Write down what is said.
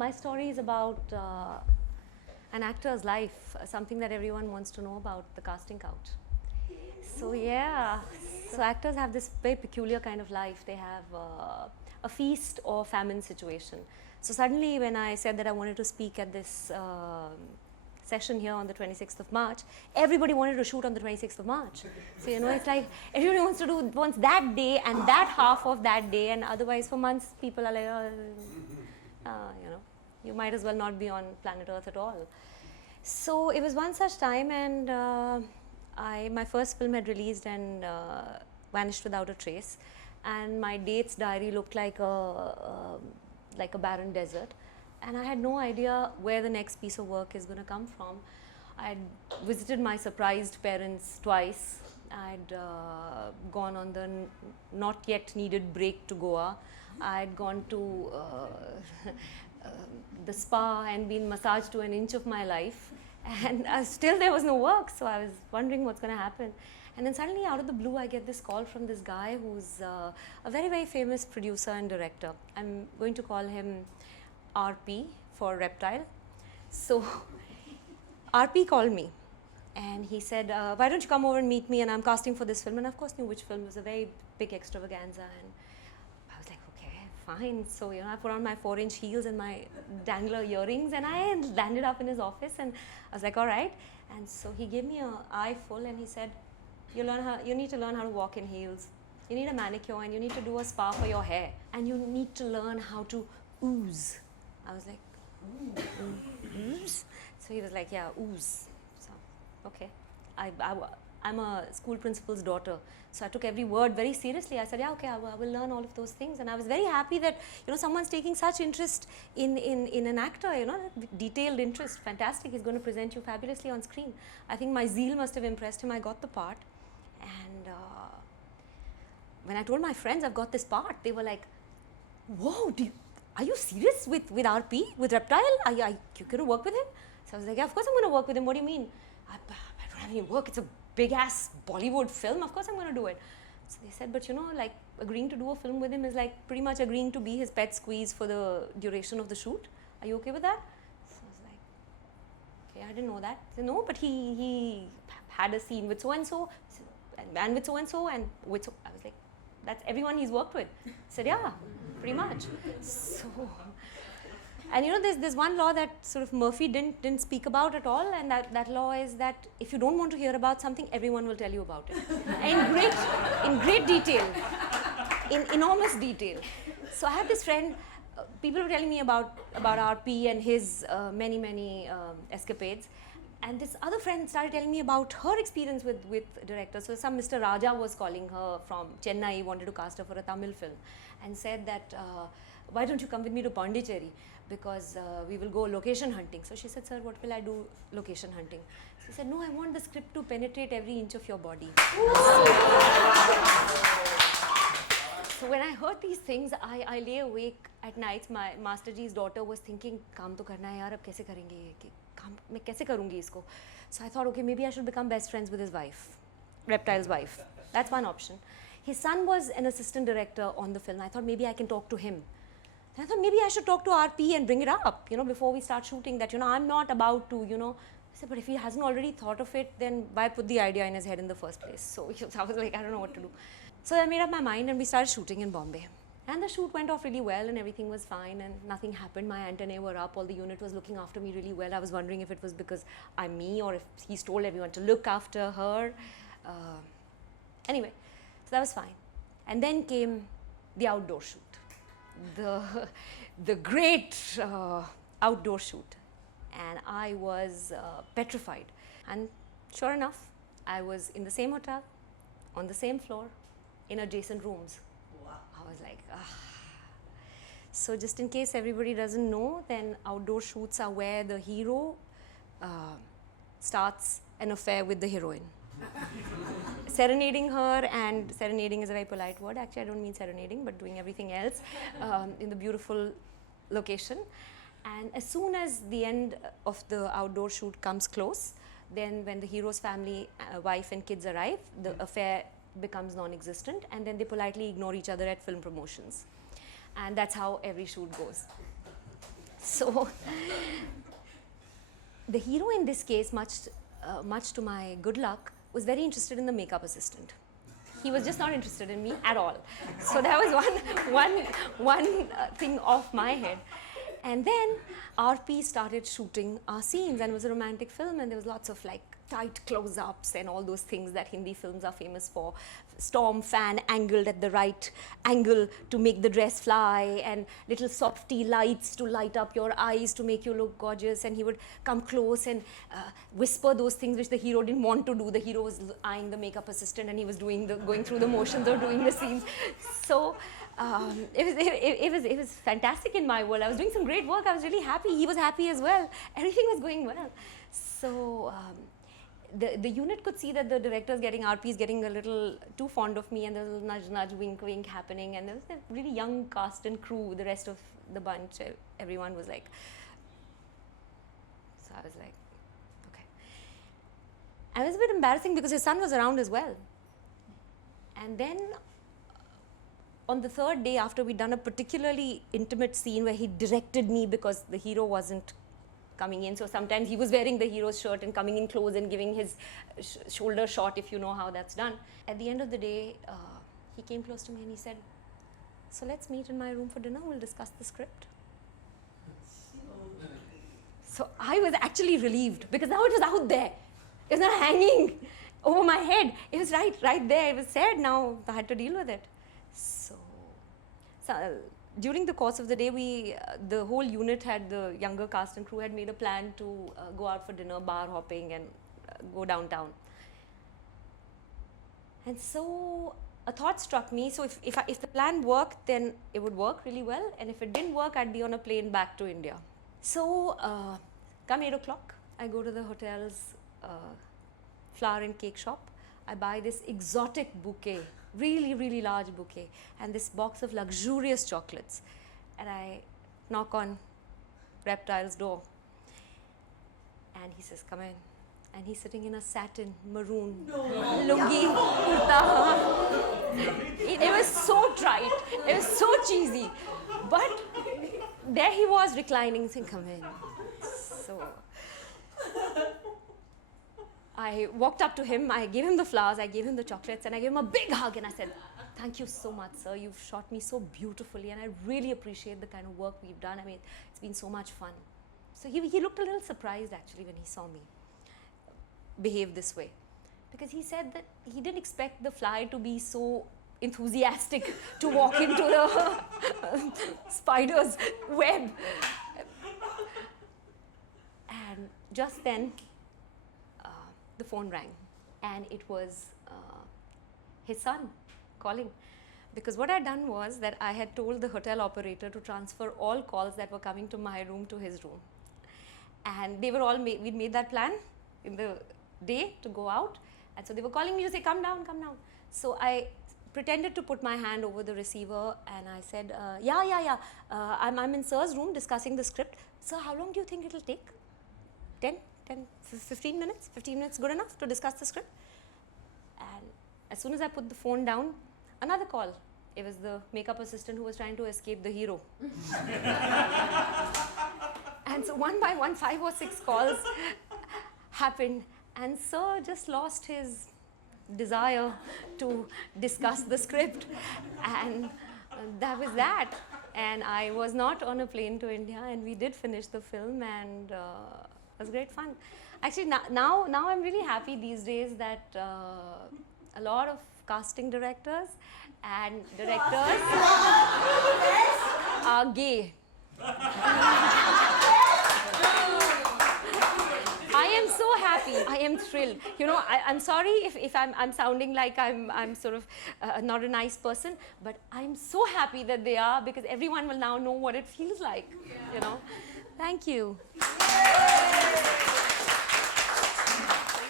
My story is about an actor's life, something that everyone wants to know about, the casting couch. So yeah, so actors have this very peculiar kind of life. They have a feast or famine situation. So suddenly when I said that I wanted to speak at this session here on the 26th of March, everybody wanted to shoot on the 26th of March. So you know, it's like everybody wants that day and that half of that day, and otherwise for months people are like, you know, you might as well not be on planet Earth at all. So it was one such time, and my first film had released and vanished without a trace, and my dates diary looked like a barren desert, and I had no idea where the next piece of work is going to come from. I had visited my surprised parents twice. I'd gone on the not yet needed break to Goa. I'd gone to the spa and been massaged to an inch of my life, and still there was no work. So I was wondering what's going to happen. And then suddenly out of the blue I get this call from this guy who's a very, very famous producer and director. I'm going to call him RP for Reptile. So RP called me and he said, why don't you come over and meet me, and I'm casting for this film. And of course knew which film. It was a very big extravaganza, and I was like, okay, fine. So you know, I put on my 4-inch heels and my dangler earrings, and I landed up in his office, and I was like, all right. And so he gave me an eye full and he said, you need to learn how to walk in heels. You need a manicure, and you need to do a spa for your hair, and you need to learn how to ooze. I was like, ooze? So he was like, yeah, ooze. So, okay. I'm a school principal's daughter, so I took every word very seriously. I said, yeah, okay, I will learn all of those things. And I was very happy that, you know, someone's taking such interest in an actor, you know, detailed interest. Fantastic, he's going to present you fabulously on screen. I think my zeal must have impressed him. I got the part, and when I told my friends I've got this part, they were like, whoa, are you serious with RP, with Reptile? Are you going to work with him? So I was like, yeah, of course I'm going to work with him. What do you mean? I don't have any work. It's a big ass Bollywood film. Of course I'm going to do it. So they said, but you know, like agreeing to do a film with him is like pretty much agreeing to be his pet squeeze for the duration of the shoot. Are you okay with that? So I was like, okay, I didn't know that. I said, no, but he had a scene with so-and-so, and with so-and-so, and with so. I was like, that's everyone he's worked with. I said, yeah, pretty much. So, and you know, there's one law that sort of Murphy didn't speak about at all, and that law is that if you don't want to hear about something, everyone will tell you about it in great detail, in enormous detail. So I had this friend. People were telling me about RP and his many escapades. And this other friend started telling me about her experience with directors. So some Mr. Raja was calling her from Chennai, wanted to cast her for a Tamil film, and said that, why don't you come with me to Pondicherry, because we will go location hunting. So she said, sir, what will I do location hunting? She said, no, I want the script to penetrate every inch of your body. So when I heard these things, I lay awake at nights. My Master Ji's daughter was thinking, काम तो करना है यार, अब कैसे करेंगे ये, काम मैं कैसे करूँगी इसको? So I thought, okay, maybe I should become best friends with his wife, Reptile's wife. That's one option. His son was an assistant director on the film. I thought maybe I can talk to him. Then I thought maybe I should talk to RP and bring it up, you know, before we start shooting, that, you know, I'm not about to, you know. I said, but if he hasn't already thought of it, then why put the idea in his head in the first place? So I was like, I don't know what to do. So I made up my mind and we started shooting in Bombay. And the shoot went off really well and everything was fine and nothing happened. My antennae were up, all the unit was looking after me really well. I was wondering if it was because I'm me or if he's told everyone to look after her. Anyway, so that was fine. And then came the outdoor shoot. The great outdoor shoot. And I was petrified. And sure enough, I was in the same hotel, on the same floor, in adjacent rooms. Wow. I was like, ah. So just in case everybody doesn't know, then outdoor shoots are where the hero starts an affair with the heroine. Serenading her, and serenading is a very polite word. Actually, I don't mean serenading, but doing everything else in the beautiful location. And as soon as the end of the outdoor shoot comes close, then when the hero's family, wife and kids arrive, the affair becomes non-existent, and then they politely ignore each other at film promotions. And that's how every shoot goes. So the hero in this case, much to my good luck, was very interested in the makeup assistant. He was just not interested in me at all. So that was one thing off my head. And then RP started shooting our scenes, and it was a romantic film, and there was lots of like tight close-ups and all those things that Hindi films are famous for. Storm fan angled at the right angle to make the dress fly, and little softy lights to light up your eyes to make you look gorgeous. And he would come close and whisper those things which the hero didn't want to do. The hero was eyeing the makeup assistant, and he was going through the motions of doing the scenes. So it was fantastic in my world. I was doing some great work. I was really happy. He was happy as well. Everything was going well. So the unit could see that the director's RP's getting a little too fond of me, and there was a nudge, nudge, wink, wink happening. And there was a really young cast and crew, the rest of the bunch. Everyone was like, so I was like, okay. And it was a bit embarrassing because his son was around as well. And then on the third day, after we'd done a particularly intimate scene where he directed me because the hero wasn't coming in, so sometimes he was wearing the hero's shirt and coming in close and giving his shoulder shot, if you know how that's done. At the end of the day, he came close to me and he said, so let's meet in my room for dinner, we'll discuss the script. So I was actually relieved because now it was out there. It was not hanging over my head. It was right there. It was said. Now I had to deal with it. So during the course of the day, the whole unit the younger cast and crew had made a plan to go out for dinner, bar hopping, and go downtown. And so a thought struck me. So if the plan worked, then it would work really well. And if it didn't work, I'd be on a plane back to India. So come 8 o'clock, I go to the hotel's flower and cake shop. I buy this exotic bouquet, really, really large bouquet, and this box of luxurious chocolates. And I knock on Reptile's door. And he says, come in. And he's sitting in a satin maroon lungi kurta. It was so trite. It was so cheesy. But there he was reclining, saying, come in. So I walked up to him, I gave him the flowers, I gave him the chocolates, and I gave him a big hug, and I said, thank you so much, sir. You've shot me so beautifully, and I really appreciate the kind of work we've done. I mean, it's been so much fun. So he looked a little surprised, actually, when he saw me behave this way. Because he said that he didn't expect the fly to be so enthusiastic to walk into the spider's web. And just then, the phone rang, and it was his son calling. Because what I'd done was that I had told the hotel operator to transfer all calls that were coming to my room to his room. And they were all we'd made that plan in the day to go out. And so they were calling me to say, come down, come down. So I pretended to put my hand over the receiver, and I said, yeah. I'm in sir's room discussing the script. Sir, how long do you think it'll take? 15 minutes? 15 minutes good enough to discuss the script? And as soon as I put the phone down, another call. It was the makeup assistant who was trying to escape the hero. And so one by one, 5 or 6 calls happened, and Sir just lost his desire to discuss the script, and that was that. And I was not on a plane to India, and we did finish the film, and it was great fun. Actually, now I'm really happy these days that a lot of casting directors and directors are gay. I am so happy. I am thrilled. You know, I'm sorry if I'm sounding like I'm sort of not a nice person, but I'm so happy that they are, because everyone will now know what it feels like. You know. Thank you.